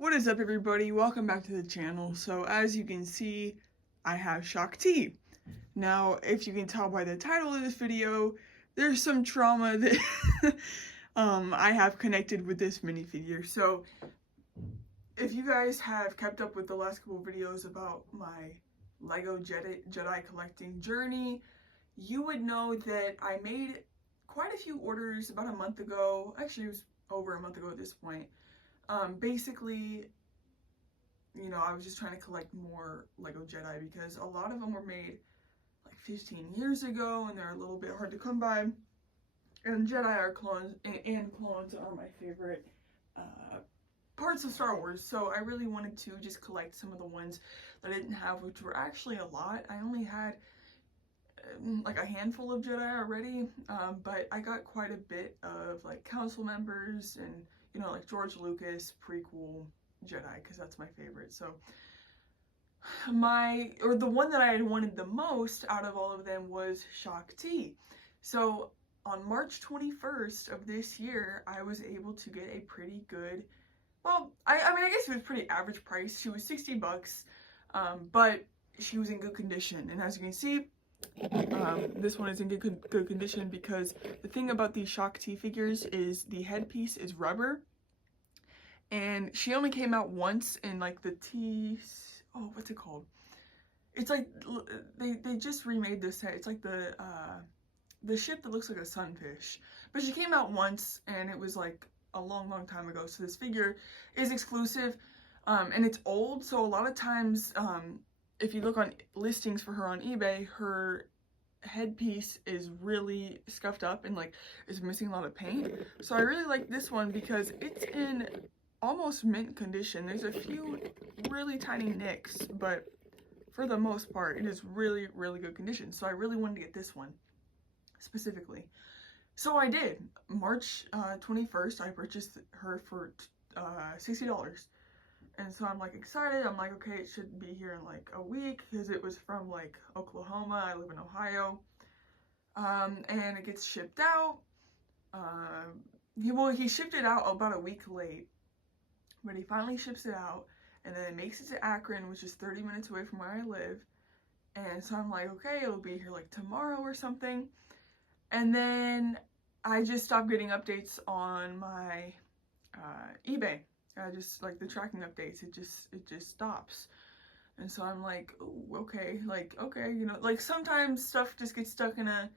What is up, everybody? Welcome back to the channel. So as you can see, I have Shaak Ti. Now, if you can tell by the title of this video, there's some trauma that I have connected with this minifigure. So if you guys have kept up with the last couple videos about my Lego Jedi collecting journey, you would know that I made quite a few orders about a month ago. Actually, it was over a month ago at this point. Basically, I was just trying to collect more Lego Jedi because a lot of them were made like 15 years ago and they're a little bit hard to come by. And Jedi are clones, and clones are my favorite parts of Star Wars. So I really wanted to just collect some of the ones that I didn't have, which were actually a lot. I only had like a handful of Jedi already, but I got quite a bit of like council members and like George Lucas prequel Jedi, because that's my favorite. So the one that I had wanted the most out of all of them was Shaak Ti. So on March 21st of this year, I was able to get a pretty good, well, I mean, I guess it was pretty average price. She was 60 bucks, but she was in good condition. And as you can see, this one is in good condition because the thing about these Shaak Ti figures is the headpiece is rubber. And she only came out once in like the what's it called? It's like they just remade this set. It's like the ship that looks like a sunfish. But she came out once and it was like a long time ago. So this figure is exclusive, and it's old. So a lot of times, if you look on listings for her on eBay, her headpiece is really scuffed up and like is missing a lot of paint. So I really like this one because it's in almost mint condition. There's a few really tiny nicks, but for the most part it is really good condition. So I really wanted to get this one specifically. So I did. March 21st I purchased her for $60. And so I'm like excited. I'm like, okay, it should be here in like a week because it was from like Oklahoma. I live in Ohio. And it gets shipped out. He shipped it out about a week late. But he finally ships it out, and then it makes it to Akron, which is 30 minutes away from where I live. And so I'm like, okay, it'll be here like tomorrow or something. And then I just stopped getting updates on my eBay. I just, like, the tracking updates, it just stops. And so I'm like, ooh, okay, like sometimes stuff just gets stuck in a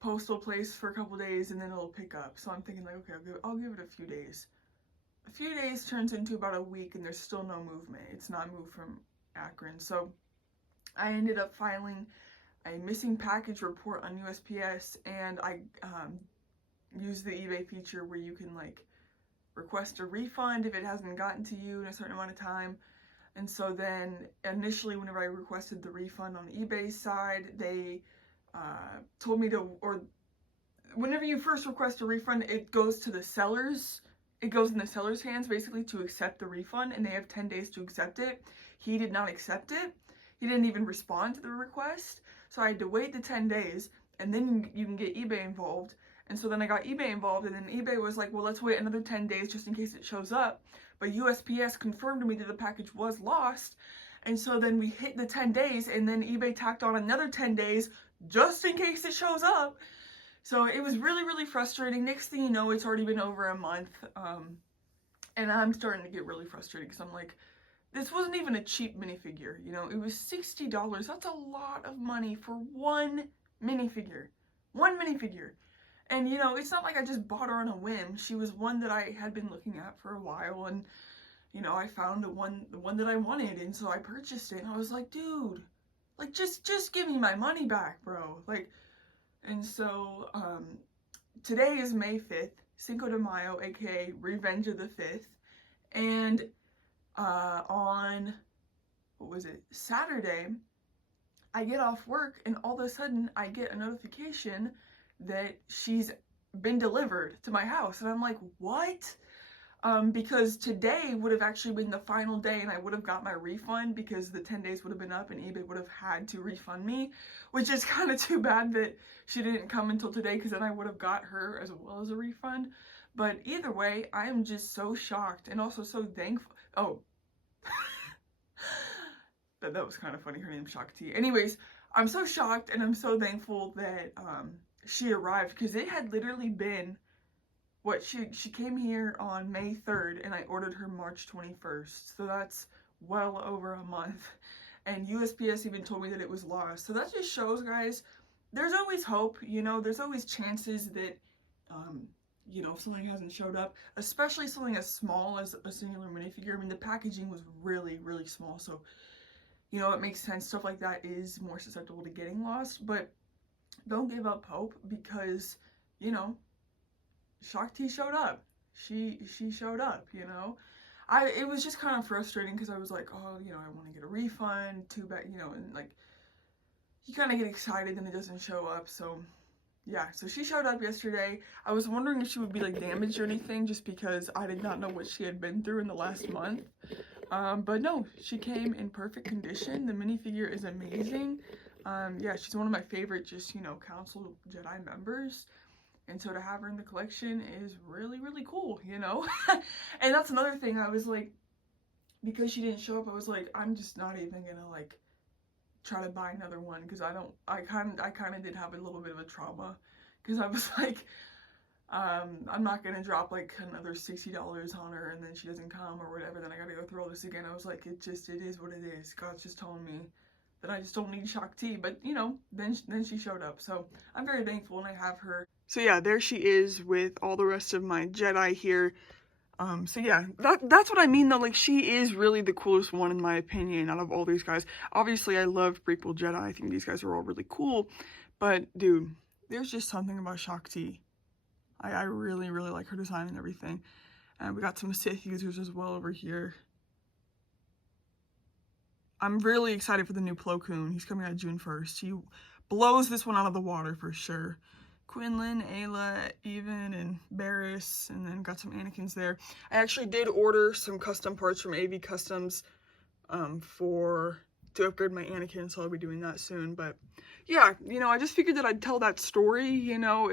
postal place for a couple days and then it'll pick up. So I'm thinking like, okay, I'll give it a few days. A few days turns into about a week and there's still no movement. It's not moved from Akron. So I ended up filing a missing package report on USPS, and I used the eBay feature where you can like request a refund if it hasn't gotten to you in a certain amount of time. And so then initially whenever I requested the refund on eBay's side, they told me to, or whenever you first request a refund, it goes to the sellers. It goes in the seller's hands basically to accept the refund, and they have 10 days to accept it. He did not accept it. He didn't even respond to the request. So I had to wait the 10 days, and then you can get eBay involved. And so then I got eBay involved, and then eBay was like, well, let's wait another 10 days just in case it shows up. But USPS confirmed to me that the package was lost. And so then we hit the 10 days, and then eBay tacked on another 10 days just in case it shows up. So it was really frustrating. Next thing you know, it's already been over a month, and I'm starting to get really frustrated because I'm like, this wasn't even a cheap minifigure, it was $60. That's a lot of money for one minifigure. And it's not like I just bought her on a whim. She was one that I had been looking at for a while, and I found the one that I wanted, and so I purchased it. And I was like, dude, like just give me my money back, bro. Like, and so today is May 5th, Cinco de Mayo, aka Revenge of the 5th, and on, what was it, Saturday, I get off work and all of a sudden I get a notification that she's been delivered to my house, and I'm like, what? Because today would have actually been the final day and I would have got my refund because the 10 days would have been up and eBay would have had to refund me, which is kind of too bad that she didn't come until today, because then I would have got her as well as a refund. But either way, I am just so shocked and also so thankful. Oh, that was kind of funny. Her name's Shaak Ti. Anyways, I'm so shocked and I'm so thankful that she arrived, because it had literally been what she came here on May 3rd and I ordered her March 21st. So that's well over a month. And USPS even told me that it was lost. So that just shows, guys, there's always hope, you know, there's always chances that you know, if something hasn't showed up, especially something as small as a singular minifigure. I mean, the packaging was really, really small, so, you know, it makes sense. Stuff like that is more susceptible to getting lost, but don't give up hope, because, you know, Shaak Ti showed up. She showed up, you know. It was just kind of frustrating, because I was like, oh, you know, I want to get a refund, too bad, you know, and like, you kind of get excited and it doesn't show up, so yeah, so she showed up yesterday. I was wondering if she would be like damaged or anything, just because I did not know what she had been through in the last month. But no, she came in perfect condition. The minifigure is amazing. Yeah, she's one of my favorite, just, you know, Council Jedi members. And so to have her in the collection is really, really cool, you know? And that's another thing. I was like, because she didn't show up, I was like, I'm just not even gonna like try to buy another one, because I kind of did have a little bit of a trauma, because I was like, I'm not gonna drop like another $60 on her and then she doesn't come or whatever, then I gotta go through all this again. I was like, it is what it is. God's just telling me that I just don't need Shaak Ti. But you know, then she showed up, so I'm very thankful, and I have her. So yeah, there she is with all the rest of my Jedi here. So yeah, that's what I mean though, like, she is really the coolest one in my opinion out of all these guys. Obviously, I love prequel Jedi, I think these guys are all really cool, but dude, there's just something about Shaak Ti. I really, really like her design and everything. And we got some Sith users as well over here. I'm really excited for the new Plo Koon. He's coming out June 1st. He blows this one out of the water for sure. Quinlan, Ayla, Even, and Barriss, and then got some Anakins there. I actually did order some custom parts from AV Customs to upgrade my Anakin, so I'll be doing that soon. But yeah, you know, I just figured that I'd tell that story. You know,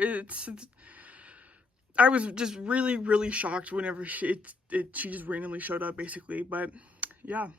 I was just really, really shocked whenever she just randomly showed up, basically. But yeah,